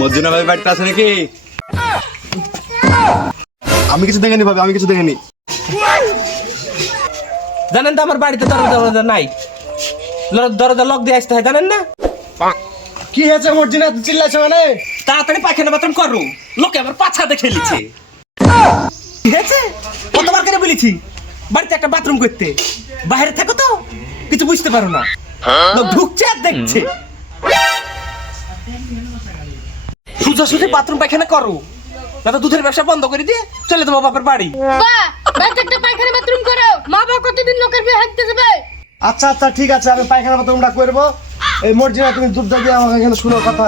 মর্জিনা ভাই বাড়িতে আছে নাকি? আমি কিছু দেখিনি ভাবি, আমি কিছু দেখিনি। জানেন তো আমার বাড়িতে দরজা নাই, দরজা লক দিয়ে আসতে হয়, জানেন না? কি হয়েছে মর্জিনা, তুই চিল্লাছ মানে? তাড়াতাড়ি পায়খানা বাথরুম করো, লোকে আমার পাছা দেখে লিছে। ঠিক আছে, কতবার করে বলেছি বাড়িতে একটা বাথরুম করতে, বাইরে থাকো তো কিছু বুঝতে পারো না, লোক ঢুকছে আর দেখছে। সোজাসুজি বাথরুম পায়খানা করো, না তো দুধের ব্যবসা বন্ধ করে দিয়ে চলে যাবো বাপের বাড়ি। বাহ, বাড়িতে একটা পায়খানা বাথরুম করো, মা বাবা কতদিন লোকের বিয়ে হাঁটতে যাবে? আচ্ছা আচ্ছা ঠিক আছে, আমি পায়খানা বাথরুমটা করবো। এই মর্জিনা তুমি দুধ দিয়ে আমাকে এখানে শুনো কথা।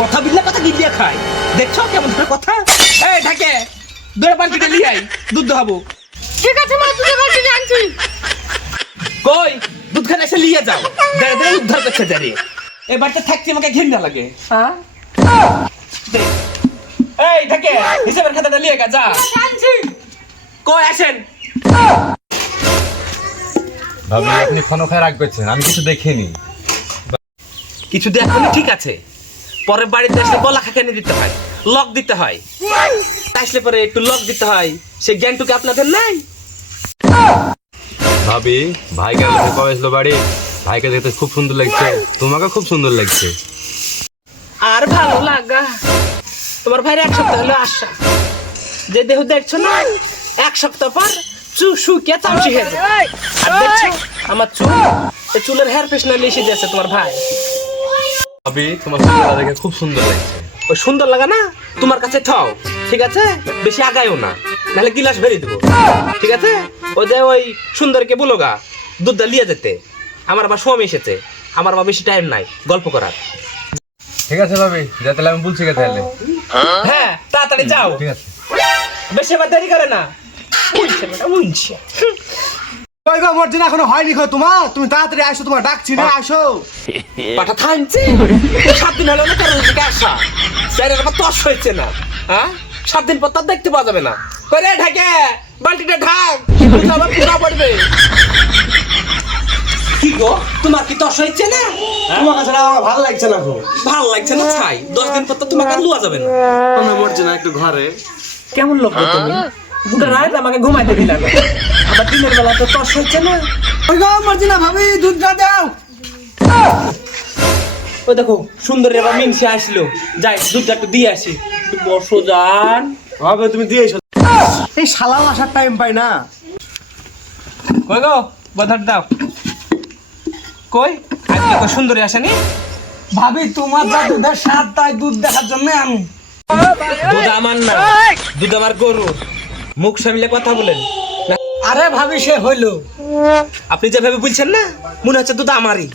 কথা বিল্লা কথা গিলিয়া খায়, দেখছো কেমন ধরে কথা? এই ঢাকে দুধের বালতিটা নিয়ে আই, দুধ দোহাবো। ঠিক আছে মা, দুধের বালতি আনছি। কই দুধ খানে এসে নিয়ে যাও, দাঁড়া দাঁড়া উদ্ধার করছে দাঁড়িয়ে। এই বাড়িতে থাকতে আমাকে ঘৃণা লাগে। হ্যাঁ এই ঢাকে হিসাবের খাতাটা নিয়ে গা, যা। আনছি। কই আসেন। ভাবি আপনি ক্ষণখায় রাগ করছেন, আমি কিছু দেখিনি। কিছু দেখো ঠিক আছে, পরে বাড়িতে আসলে গলা খাকানি দিতে হয়, লক দিতে হয়, আসলে পরে একটু লক দিতে হয়, সেই জ্ঞানটুকু আপনাদের নাই। ভাবি ভাই গেল কবে আসলো বাড়ি? ভাইকে দেখতে খুব সুন্দর লাগছে, তোমাকে খুব সুন্দর লাগছে। আর ভালো লাগা, তোমার ভাইয়ের এক সপ্তাহ হলো আসা, যে দেহ দেখছো না, এক সপ্তাহ পর শুকিয়ে চামচি হয়ে যাবে। আর দেখছো আমার চুল, এই চুলের হেয়ার ফ্রেশনার এসে যাচ্ছে তোমার ভাই। ভাবি তোমার সুন্দর দেখে খুব সুন্দর লাগছে। ওই সুন্দর লাগা না তোমার কাছে ঠাও, ঠিক আছে? বেশি আগায়ও না, নাহলে গিলাস ভেরিয়ে দেবো, ঠিক আছে? ওই যে ওই সুন্দরকে বলো গা দুধটা লিয়ে যেতে, আমার আবার সময় এসেছে, আমার আবার বেশি টাইম নাই গল্প করার। ঠিক আছে ভাবি, যা তাহলে আমি বলছি কে তাহলে। হ্যাঁ তাড়াতাড়ি যাও, ঠিক আছে। বেশি আবার দেরি করে না। উইনছে বেটা, উইনছে। কই গো মর্জিনা, এখনো হয়নি কই তোমার? তুমি তাড়াতাড়ি আসো, তোমার ডাকছি না, আসো। পাটা থামছে, 7 দিন হলো না কারণ থেকে আসা, স্যারের আবার তস হয়েছে না। হ্যাঁ 7 দিন পর তার দেখতে পাওয়া যাবে না। করে ঢাকে বালতিটা ঢাক, আবার পুরা পড়বে। কি গো তোমার কি তস হয়েছে না? তোমার কাছে আমার ভালো লাগছে না গো। ভালো লাগছে না ছাই, 10 দিন পর তো তোমাকে আর লওয়া যাবে না। না মর্জিনা, একটু ঘরে। কেমন লোক গো তুমি? গোটা রাত আমাকে ঘুমাইতে দিলা না, আবার দিনের বেলা তো তস হয়েছে না। ওই গো মর্জিনা ভাবি, দুধটা দাও। ওই দেখো সুন্দরী আবার মিনসে আসলো, যাই দুধটা একটু দিয়ে আসি। একটু বসো যান। ভাবে তুমি দিয়ে এসো। এই শালাও আসার টাইম পাই না। কই গো বাধার দাও। কই আজকে কই সুন্দরী আসেনি? ভাবি তোমার যা দুধের স্বাদ, তাই দুধ দেখার জন্য আমি। দুধ আমার না, দুধ আমার গরু। মুখ সামলে কথা বলেন না। আরে ভাবি সে হইলো। আপনি যেভাবে বলছেন না, মনে হচ্ছে দুধ আমারই।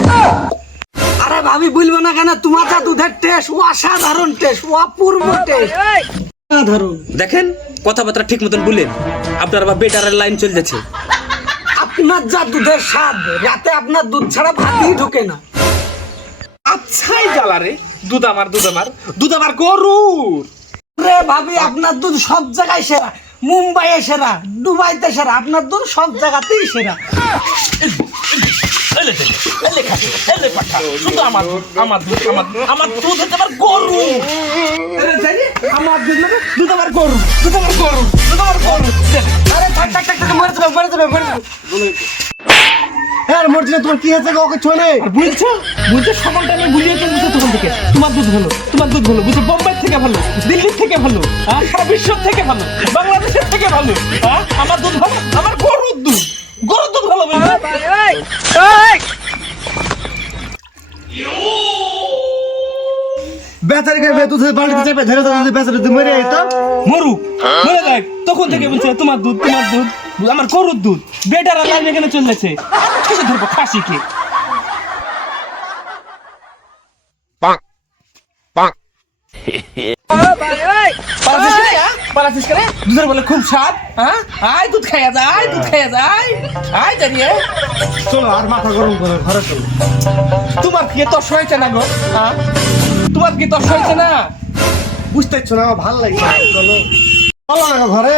আরে ভাবি বলবো না কেন, তোমার যা দুধের টেস্ট, ও অসাধারণ টেস্ট, ও অপূর্ব টেস্ট। অসাধারণ। দেখেন কথাবার্তা ঠিক মতন বলেন, আপনার আবার বেটারের লাইন চলে যাচ্ছে। আপনার যা দুধের স্বাদ, রাতে আপনার দুধ ছাড়া ভাতই ঢোকে না। আচ্ছাই জ্বালা রে, দুধ আমার, দুধ আমার, দুধ আমার গরুর। রে ভাবি আপনার দুধ সব জায়গায় সেরা, মুম্বাইয়ে সেরা, দুবাইতে সেরা, আপনার দুধ সব জায়গাতেই সেরা। এলে দেলে, এলে খাসি, এলে পাঠা, শুধু আমার দুধ, আমার দুধ, আমার দুধ, আমার দুধ হচ্ছে আমার গরু। এলে জানি, আমার দুধ মানে দুধ আমার গরু, দুধ আমার গরু, দুধ আমার গরু। আরে থাক থাক থাক থাক, মরে যাবে মরে যাবে মরে যাবে। হ্যাঁ মর্জিনা, তোমার কি হয়েছে গো? ওকে ছোনে বুঝছো বুঝছো, সকালটা আমি ভুলিয়ে চলছে তখন থেকে। তোমার দুধ ভালো, তোমার দুধ ভালো, বুঝছো? বোম্বাই থেকে ভালো, দিল্লির থেকে ভালো, হ্যাঁ সারা বিশ্বের থেকে ভালো, বাংলাদেশের থেকে ভালো। হ্যাঁ আমার দুধ ভালো, আমার গরুর দুধ, গরুর দুধ ভালো। বুঝছো বেচারি খাবে দুধের বালতিতে চেপে ধরে তো যদি বেচারি দুধ মরে যেত। মরু মরে যাক, তখন থেকে বলছে তোমার দুধ, তোমার দুধ, আমার গরুর দুধ। বেটার লাইন এখানে চলেছে, কিসে ধরবো খাসিকে? পালাচ্ছিস কেন? দুধের বলে খুব স্বাদ। হ্যাঁ আয় দুধ খাইয়া যায়, দুধ খাইয়া যায়, আয় জানিয়ে। চলো আর মাথা গরম করো, ঘরে চলো। তোমার কি তস হয়েছে না গো? হ্যাঁ তোমার কি তস হয়েছে না? বুঝতে পারছো না, আমার ভালো লাগছে। চলো চলো না গো ঘরে।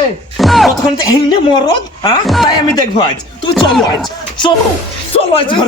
কতক্ষণ এই না মরদ, হ্যাঁ তাই আমি দেখবো আজ। তুমি চলো আজ, চলো চলো আজ ঘরে।